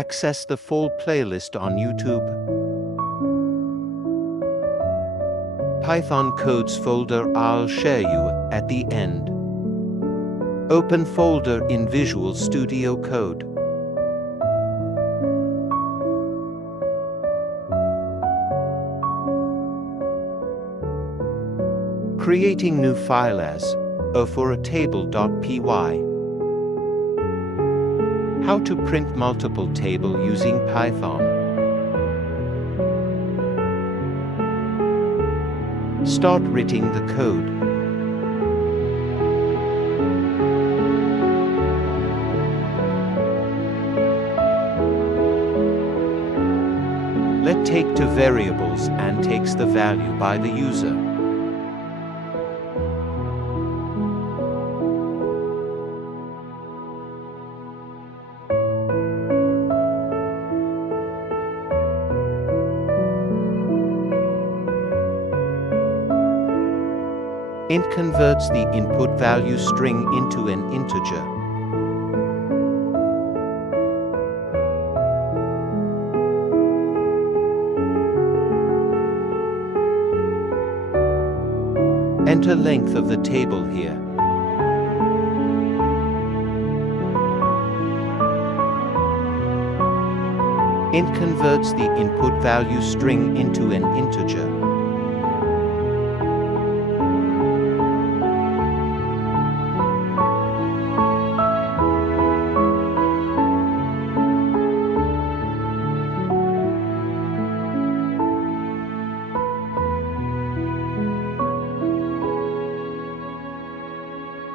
Access the full playlist on YouTube. Python codes folder I'll share you at the end. Open folder in Visual Studio Code. Creating new file as for a table.py. How to print multiple table using Python. Start writing the code. Let take two variables and takes the value by the user. Int converts the input value string into an integer. Enter length of the table here. Int converts the input value string into an integer.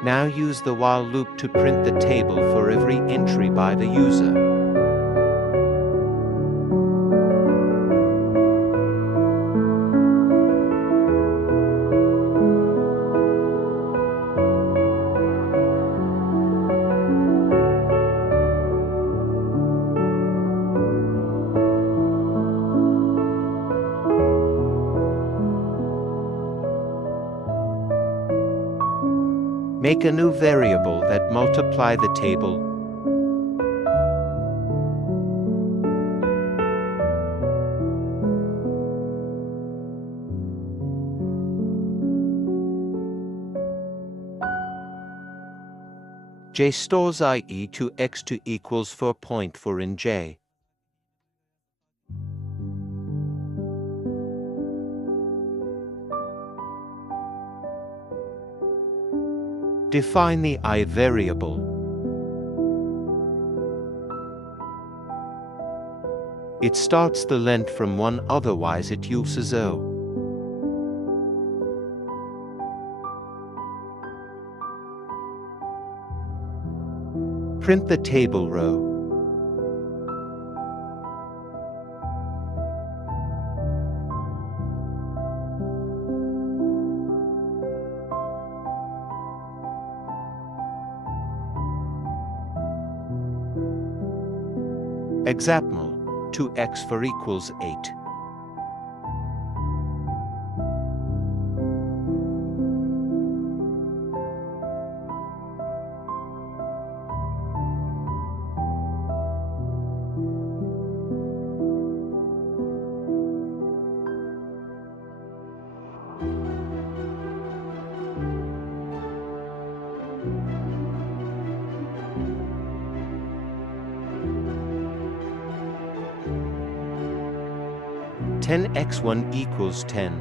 Now use the while loop to print the table for every entry by the user. Make a new variable that multiply the table. J stores IE to x to equals 4.4 in J. Define the I variable. It starts the length from 1, otherwise it uses 0. Print the table row. Example, 2x for equals 8. (10x1 equals 10).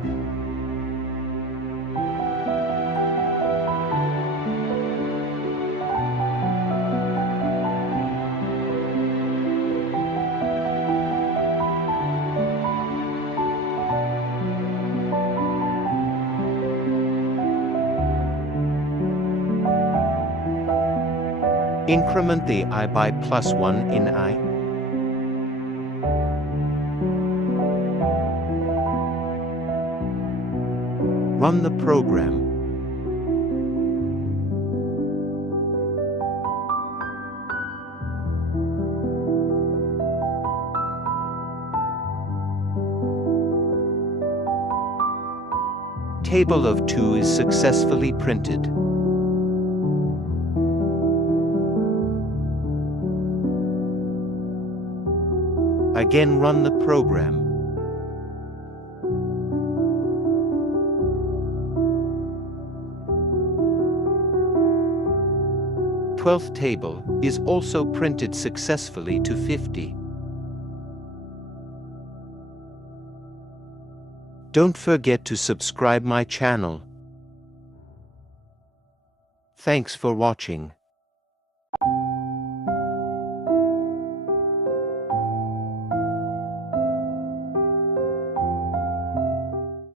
Increment the I by +1 in I. Run the program. Table of 2 is successfully printed. Again run the program. 12th table is also printed successfully to 50. Don't forget to subscribe my channel. Thanks for watching.